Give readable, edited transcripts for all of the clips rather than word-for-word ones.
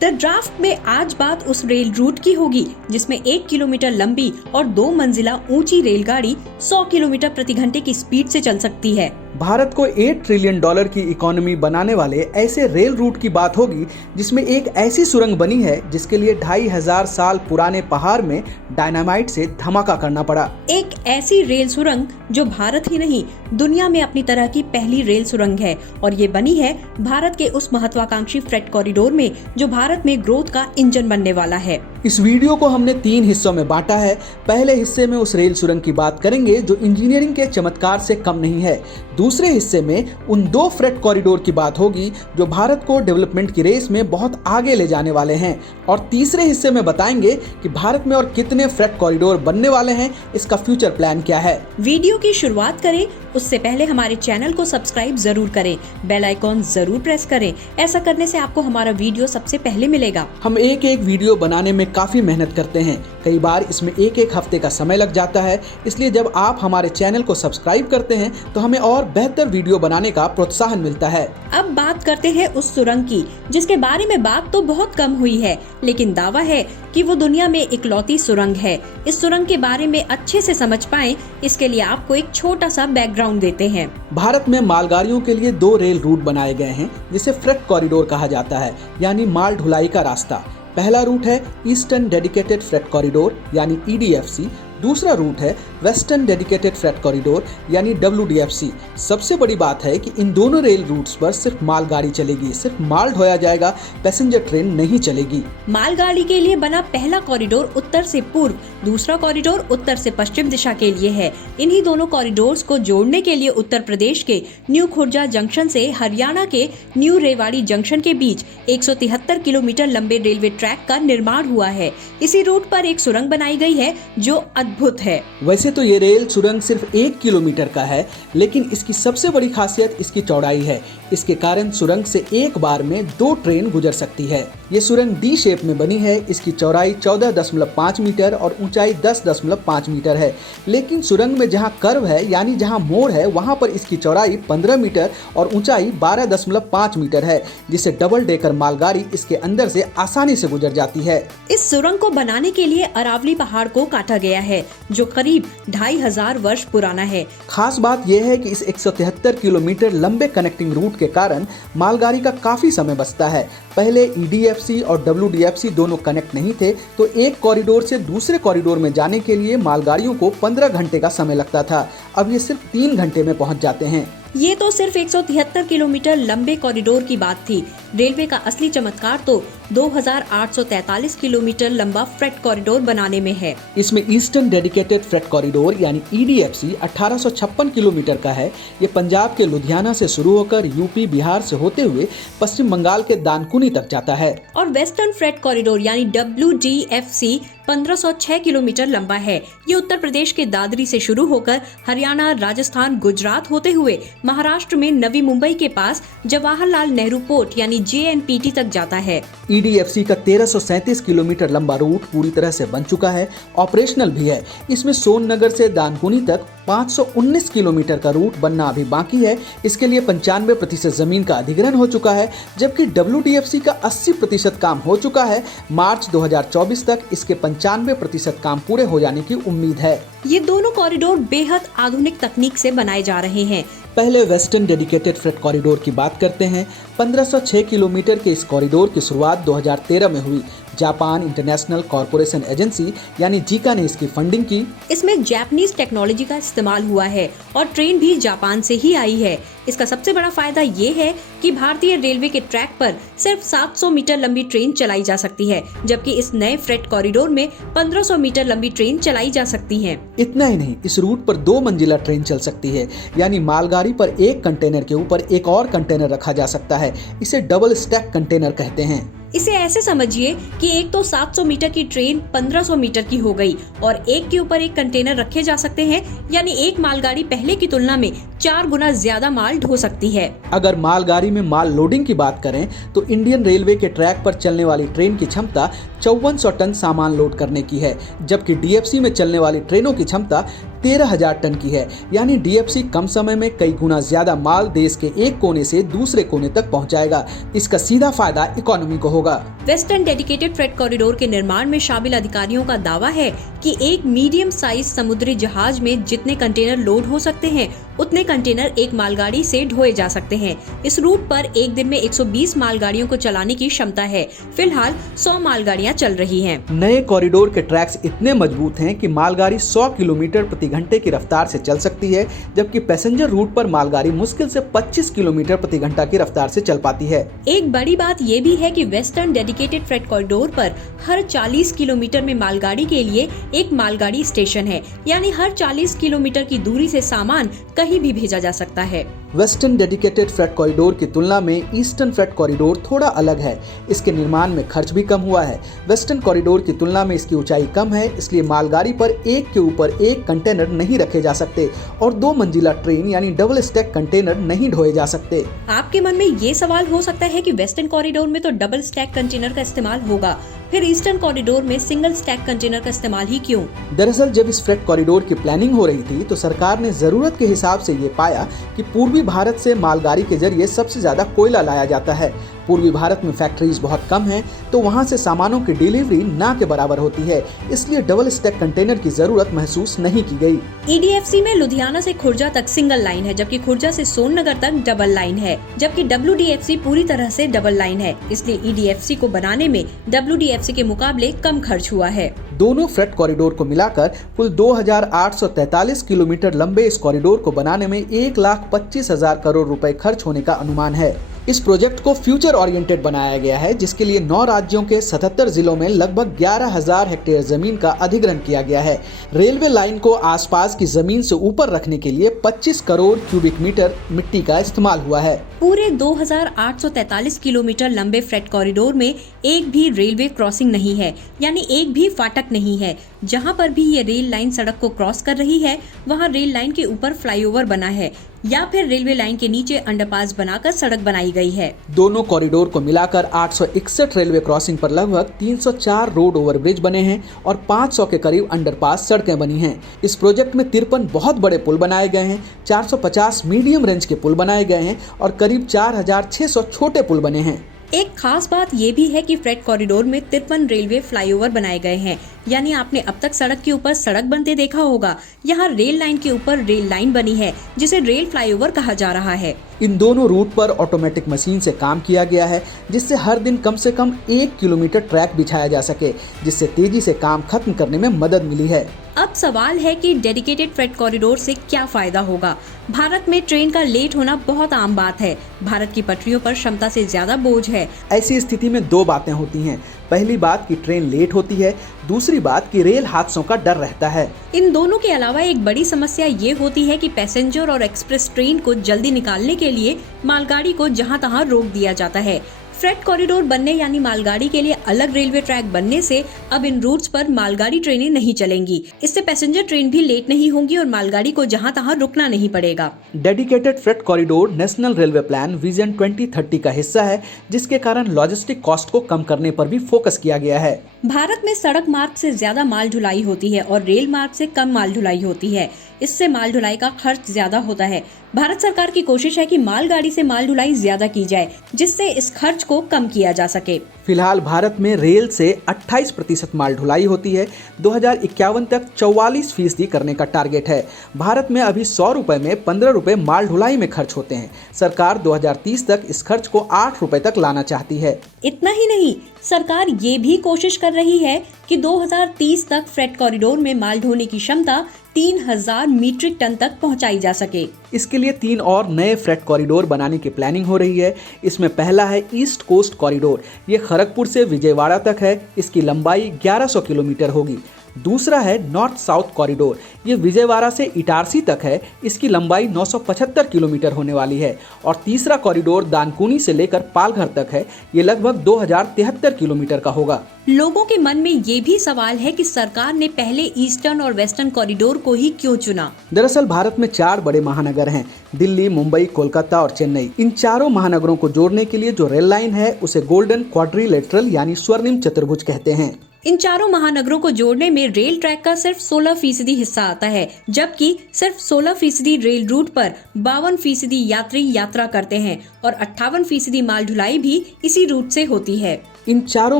The draft में आज बात उस रेल रूट की होगी जिसमें 1 किलोमीटर लंबी और 2 मंजिला ऊंची रेलगाड़ी 100 किलोमीटर प्रति घंटे की स्पीड से चल सकती है। भारत को $8 ट्रिलियन की इकोनॉमी बनाने वाले ऐसे रेल रूट की बात होगी जिसमें एक ऐसी सुरंग बनी है जिसके लिए 2500 साल पुराने पहाड़ में डायनामाइट से धमाका करना पड़ा। एक ऐसी रेल सुरंग जो भारत ही नहीं दुनिया में अपनी तरह की पहली रेल सुरंग है और ये बनी है भारत के उस महत्वाकांक्षी फ्रेट कॉरिडोर में जो भारत में ग्रोथ का इंजन बनने वाला है। इस वीडियो को हमने 3 हिस्सों में बांटा है। पहले हिस्से में उस रेल सुरंग की बात करेंगे जो इंजीनियरिंग के चमत्कार से कम नहीं है। दूसरे हिस्से में उन 2 फ्रेट कॉरिडोर की बात होगी जो भारत को डेवलपमेंट की रेस में बहुत आगे ले जाने वाले हैं। और तीसरे हिस्से में बताएंगे कि भारत में और कितने फ्रेट कॉरिडोर बनने वाले हैं, इसका फ्यूचर प्लान क्या है। वीडियो की शुरुआत करें उससे पहले हमारे चैनल को सब्सक्राइब जरूर करें, बेल आइकॉन जरूर प्रेस करें। ऐसा करने से आपको हमारा वीडियो सबसे पहले मिलेगा। हम एक वीडियो बनाने में काफी मेहनत करते हैं, कई बार इसमें एक हफ्ते का समय लग जाता है। इसलिए जब आप हमारे चैनल को सब्सक्राइब करते हैं तो हमें और बेहतर वीडियो बनाने का प्रोत्साहन मिलता है। अब बात करते हैं उस सुरंग की जिसके बारे में बात तो बहुत कम हुई है, लेकिन दावा है कि वो दुनिया में इकलौती सुरंग है। इस सुरंग के बारे में अच्छे से समझ पाएं, इसके लिए आपको एक छोटा सा बैकग्राउंड देते हैं। भारत में मालगाड़ियों के लिए 2 रेल रूट बनाए गए हैं जिसे फ्रेट कॉरिडोर कहा जाता है, यानी माल ढुलाई का रास्ता। पहला रूट है ईस्टर्न डेडिकेटेड फ्रेट कॉरिडोर यानी EDFC। दूसरा रूट है वेस्टर्न डेडिकेटेड फ्रेट कॉरिडोर यानी WDFC। सबसे बड़ी बात है कि इन दोनों रेल रूट्स पर सिर्फ मालगाड़ी चलेगी, सिर्फ माल ढोया जाएगा, पैसेंजर ट्रेन नहीं चलेगी। मालगाड़ी के लिए बना पहला कॉरिडोर उत्तर से पूर्व, दूसरा कॉरिडोर उत्तर से पश्चिम दिशा के लिए है। इन्हीं दोनों कॉरिडोर्स को जोड़ने के लिए उत्तर प्रदेश के न्यू खुर्जा जंक्शन से हरियाणा के न्यू रेवाड़ी जंक्शन के बीच 173 किलोमीटर लंबे रेलवे ट्रैक का निर्माण हुआ है। इसी रूट पर एक सुरंग बनाई गई है जो अद्भुत है। वैसे तो ये रेल सुरंग सिर्फ 1 किलोमीटर का है, लेकिन इसकी सबसे बड़ी खासियत इसकी चौड़ाई है। इसके कारण सुरंग से एक बार में 2 ट्रेन गुजर सकती है। ये सुरंग D शेप में बनी है। इसकी चौड़ाई 14.5 मीटर और ऊंचाई 10.5 मीटर है। लेकिन सुरंग में जहां कर्व है यानी जहां मोड़ है वहां पर इसकी चौड़ाई 15 मीटर और ऊंचाई 12.5 मीटर है, जिससे डबल डेकर मालगाड़ी इसके अंदर से आसानी से गुजर जाती है। इस सुरंग को बनाने के लिए अरावली पहाड़ को काटा गया है जो करीब 2500 वर्ष पुराना है। खास बात यह है कि इस 173 किलोमीटर लंबे कनेक्टिंग रूट के कारण मालगाड़ी का काफी समय बचता है। पहले EDFC और WDFC दोनों कनेक्ट नहीं थे तो एक कॉरिडोर से दूसरे कॉरिडोर में जाने के लिए मालगाड़ियों को 15 घंटे का समय लगता था। अब ये सिर्फ 3 घंटे में पहुंच जाते हैं। ये तो सिर्फ 173 किलोमीटर लंबे कॉरिडोर की बात थी। रेलवे का असली चमत्कार तो 2843 किलोमीटर लंबा फ्रेट कॉरिडोर बनाने में है। इसमें ईस्टर्न डेडिकेटेड फ्रेट कॉरिडोर यानी EDFC 1856 किलोमीटर का है। ये पंजाब के लुधियाना से शुरू होकर यूपी बिहार से होते हुए पश्चिम बंगाल के दानकुनी तक जाता है। और वेस्टर्न फ्रेट कॉरिडोर यानी WDFC 1506 किलोमीटर लंबा है। ये उत्तर प्रदेश के दादरी से शुरू होकर हरियाणा, राजस्थान, गुजरात होते हुए महाराष्ट्र में नवी मुंबई के पास जवाहरलाल नेहरू पोर्ट यानी JNPT तक जाता है। EDFC का 1337 किलोमीटर लंबा रूट पूरी तरह से बन चुका है, ऑपरेशनल भी है। इसमें सोननगर से दानकुनी तक 519 किलोमीटर का रूट बनना अभी बाकी है। इसके लिए 95% जमीन का अधिग्रहण हो चुका है, जबकि WDFC का 80% काम हो चुका है। मार्च 2024 तक इसके 95% काम पूरे हो जाने की उम्मीद है। ये दोनों कॉरिडोर बेहद आधुनिक तकनीक से बनाए जा रहे हैं। पहले वेस्टर्न डेडिकेटेड फ्रेट कॉरिडोर की बात करते हैं। 1506 किलोमीटर के इस कॉरिडोर की शुरुआत 2013 में हुई। जापान इंटरनेशनल कॉर्पोरेशन एजेंसी यानी JICA ने इसकी फंडिंग की। इसमें जापानीज टेक्नोलॉजी का इस्तेमाल हुआ है और ट्रेन भी जापान से ही आई है। इसका सबसे बड़ा फायदा ये है कि भारतीय रेलवे के ट्रैक पर सिर्फ 700 मीटर लंबी ट्रेन चलाई जा सकती है, जबकि इस नए फ्रेट कॉरिडोर में 1500 मीटर लंबी ट्रेन चलाई जा सकती है। इतना ही नहीं, इस रूट पर 2 मंजिला ट्रेन चल सकती है, यानी मालगाड़ी पर एक कंटेनर के ऊपर एक और कंटेनर रखा जा सकता है। इसे डबल स्टैक कंटेनर कहते हैं। इसे ऐसे समझिए कि एक तो 700 मीटर की ट्रेन 1500 मीटर की हो गई और एक के ऊपर एक कंटेनर रखे जा सकते हैं, यानी एक मालगाड़ी पहले की तुलना में 4 गुना ज्यादा माल ढो सकती है। अगर मालगाड़ी में माल लोडिंग की बात करें तो इंडियन रेलवे के ट्रैक पर चलने वाली ट्रेन की क्षमता 5400 टन सामान लोड करने की है, जबकि डीएफसी में चलने वाली ट्रेनों की क्षमता 13,000 टन की है। यानी डीएफसी कम समय में कई गुना ज्यादा माल देश के एक कोने से दूसरे कोने तक पहुंचाएगा। इसका सीधा फायदा इकोनॉमी को होगा। वेस्टर्न डेडिकेटेड फ्रेट कॉरिडोर के निर्माण में शामिल अधिकारियों का दावा है कि एक मीडियम साइज समुद्री जहाज में जितने कंटेनर लोड हो सकते हैं उतने कंटेनर एक मालगाड़ी से ढोए जा सकते हैं। इस रूट पर एक दिन में 120 मालगाड़ियों को चलाने की क्षमता है। फिलहाल 100 मालगाड़ियां चल रही हैं। नए कॉरिडोर के ट्रैक्स इतने मजबूत हैं कि मालगाड़ी 100 किलोमीटर प्रति घंटे की रफ्तार से चल सकती है, जबकि पैसेंजर रूट पर मालगाड़ी मुश्किल से 25 किलोमीटर प्रति घंटा की रफ्तार से चल पाती है। एक बड़ी बात ये भी है कि वेस्टर्न डेडिकेटेड फ्रेट कॉरिडोर पर हर 40 किलोमीटर में मालगाड़ी के लिए एक मालगाड़ी स्टेशन है, यानी हर 40 किलोमीटर की दूरी से सामान कहीं भी भेजा जा सकता है। वेस्टर्न डेडिकेटेड फ्रेट कॉरिडोर की तुलना में ईस्टर्न फ्रेट कॉरिडोर थोड़ा अलग है। इसके निर्माण में खर्च भी कम हुआ है। वेस्टर्न कॉरिडोर की तुलना में इसकी ऊंचाई कम है, इसलिए मालगाड़ी पर एक के ऊपर एक कंटेनर नहीं रखे जा सकते और 2 मंजिला ट्रेन यानी डबल स्टैक कंटेनर नहीं ढोए जा सकते। आपके मन में ये सवाल हो सकता है कि वेस्टर्न कॉरिडोर में तो डबल स्टैक कंटेनर का इस्तेमाल होगा, फिर ईस्टर्न कॉरिडोर में सिंगल स्टैक कंटेनर का इस्तेमाल ही क्यों? दरअसल जब इस फ्रेट कॉरिडोर की प्लानिंग हो रही थी तो सरकार ने जरूरत के हिसाब से ये पाया कि पूर्वी भारत से मालगाड़ी के जरिए सबसे ज्यादा कोयला लाया जाता है। पूर्वी भारत में फैक्ट्रीज बहुत कम हैं, तो वहां से सामानों की डिलीवरी ना के बराबर होती है, इसलिए डबल स्टैक कंटेनर की जरूरत महसूस नहीं की गई। ईडीएफसी में लुधियाना से खुर्जा तक सिंगल लाइन है, जबकि खुर्जा से सोननगर तक डबल लाइन है, जबकि डब्ल्यूडीएफसी पूरी तरह से डबल लाइन है। इसलिए ईडीएफसी को बनाने में डब्ल्यूडीएफसी के मुकाबले कम खर्च हुआ है। दोनों फ्रेट कॉरिडोर को मिलाकर कुल 2843 किलोमीटर लंबे इस कॉरिडोर को बनाने में 1,25,000 करोड़ रुपए खर्च होने का अनुमान है। इस प्रोजेक्ट को फ्यूचर ओरिएंटेड बनाया गया है, जिसके लिए 9 राज्यों के 77 जिलों में लगभग 11,000 हेक्टेयर जमीन का अधिग्रहण किया गया है। रेलवे लाइन को आसपास की जमीन से ऊपर रखने के लिए 25 करोड़ क्यूबिक मीटर मिट्टी का इस्तेमाल हुआ है। पूरे 2843 किलोमीटर लंबे फ्रेट कॉरिडोर में एक भी रेलवे क्रॉसिंग नहीं है, यानी एक भी फाटक नहीं है। जहां पर भी ये रेल लाइन सड़क को क्रॉस कर रही है वहां रेल लाइन के ऊपर फ्लाईओवर बना है या फिर रेलवे लाइन के नीचे अंडरपास बनाकर सड़क बनाई गई है। दोनों कॉरिडोर को मिलाकर 861 रेलवे क्रॉसिंग पर लगभग 304 रोड ओवरब्रिज बने हैं और 500 के करीब अंडरपास सड़कें बनी हैं। इस प्रोजेक्ट में 53 बहुत बड़े पुल बनाए गए हैं, 450 मीडियम रेंज के पुल बनाए गए हैं और करीब 4,600 छोटे पुल बने हैं। एक खास बात ये भी है कि फ्रेट कॉरिडोर में 53 रेलवे फ्लाईओवर बनाए गए हैं, यानी आपने अब तक सड़क के ऊपर सड़क बनते देखा होगा। यहाँ रेल लाइन के ऊपर रेल लाइन बनी है, जिसे रेल फ्लाईओवर कहा जा रहा है। इन दोनों रूट पर ऑटोमेटिक मशीन से काम किया गया है, जिससे हर दिन कम से कम 1 किलोमीटर ट्रैक बिछाया जा सके, जिससे तेजी से काम खत्म करने में मदद मिली है। अब सवाल है कि डेडिकेटेड फ्रेट कॉरिडोर से क्या फायदा होगा। भारत में ट्रेन का लेट होना बहुत आम बात है। भारत की पटरियों पर क्षमता से ज्यादा बोझ है। ऐसी स्थिति में 2 बातें होती हैं। पहली बात कि ट्रेन लेट होती है, दूसरी बात कि रेल हादसों का डर रहता है। इन दोनों के अलावा एक बड़ी समस्या ये होती है कि पैसेंजर और एक्सप्रेस ट्रेन को जल्दी निकालने के लिए मालगाड़ी को जहां तहां रोक दिया जाता है। फ्रेट कॉरिडोर बनने यानी मालगाड़ी के लिए अलग रेलवे ट्रैक बनने से अब इन रूट्स पर मालगाड़ी ट्रेनें नहीं चलेंगी। इससे पैसेंजर ट्रेन भी लेट नहीं होंगी और मालगाड़ी को जहां तहां रुकना नहीं पड़ेगा। Dedicated freight corridor national railway plan vision 2030 का हिस्सा है, जिसके कारण लॉजिस्टिक कॉस्ट को कम करने पर भी फोकस किया गया है। भारत में सड़क मार्ग से ज्यादा माल ढुलाई होती है और रेल मार्ग से कम माल ढुलाई होती है। इससे माल ढुलाई का खर्च ज्यादा होता है। भारत सरकार की कोशिश है कि मालगाड़ी से माल ढुलाई ज्यादा की जाए, जिससे इस खर्च को कम किया जा सके। फिलहाल भारत में रेल से 28% माल ढुलाई होती है। 2051 तक 44% करने का टारगेट है। भारत में अभी 100 रुपए में 15 रुपए माल ढुलाई में खर्च होते हैं। सरकार 2030 तक इस खर्च को 8 रुपए तक लाना चाहती है। इतना ही नहीं, सरकार ये भी कोशिश कर रही है कि 2030 तक फ्रेट कॉरिडोर में माल ढोने की क्षमता 3000 मीट्रिक टन तक पहुंचाई जा सके। इसके लिए 3 और नए फ्रेट कॉरिडोर बनाने की प्लानिंग हो रही है। इसमें पहला है ईस्ट कोस्ट कॉरिडोर। ये खड़गपुर से विजयवाड़ा तक है। इसकी लंबाई 1100 किलोमीटर होगी। दूसरा है नॉर्थ साउथ कॉरिडोर। ये विजयवाड़ा से इटारसी तक है। इसकी लंबाई 975 किलोमीटर होने वाली है। और तीसरा कॉरिडोर दानकुनी से लेकर पालघर तक है। ये लगभग 2073 किलोमीटर का होगा। लोगों के मन में ये भी सवाल है कि सरकार ने पहले ईस्टर्न और वेस्टर्न कॉरिडोर को ही क्यों चुना। दरअसल भारत में 4 बड़े महानगर हैं, दिल्ली, मुंबई, कोलकाता और चेन्नई। इन चारों महानगरों को जोड़ने के लिए जो रेल लाइन है उसे गोल्डन क्वाड्रिलेटरल यानी स्वर्णिम चतुर्भुज कहते हैं। इन चारों महानगरों को जोड़ने में रेल ट्रैक का सिर्फ 16% हिस्सा आता है, जबकि सिर्फ 16% रेल रूट पर 52% यात्री यात्रा करते हैं और 58% माल ढुलाई भी इसी रूट से होती है। इन चारों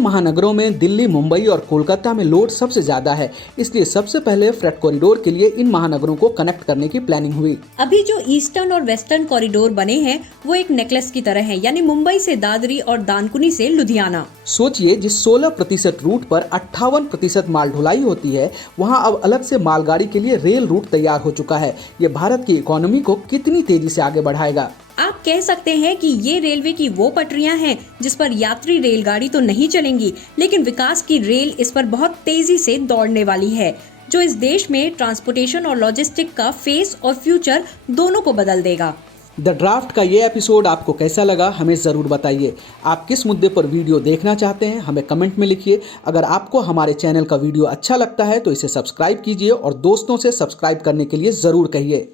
महानगरों में दिल्ली, मुंबई और कोलकाता में लोड सबसे ज्यादा है, इसलिए सबसे पहले फ्रेट कॉरिडोर के लिए इन महानगरों को कनेक्ट करने की प्लानिंग हुई। अभी जो ईस्टर्न और वेस्टर्न कॉरिडोर बने हैं वो एक नेकलेस की तरह है, यानी मुंबई से दादरी और दानकुनी से लुधियाना। सोचिए, जिस 16% रूट पर 58% माल ढुलाई होती है, वहां अब अलग से मालगाड़ी के लिए रेल रूट तैयार हो चुका है। ये भारत की इकोनॉमी को कितनी तेजी से आगे बढ़ाएगा। आप कह सकते हैं कि ये रेलवे की वो पटरियां हैं जिस पर यात्री रेलगाड़ी तो नहीं चलेंगी, लेकिन विकास की रेल इस पर बहुत तेजी से दौड़ने वाली है, जो इस देश में ट्रांसपोर्टेशन और लॉजिस्टिक का फेस और फ्यूचर दोनों को बदल देगा। द ड्राफ्ट का ये एपिसोड आपको कैसा लगा हमें ज़रूर बताइए। आप किस मुद्दे पर वीडियो देखना चाहते हैं हमें कमेंट में लिखिए। अगर आपको हमारे चैनल का वीडियो अच्छा लगता है तो इसे सब्सक्राइब कीजिए और दोस्तों से सब्सक्राइब करने के लिए ज़रूर कहिए।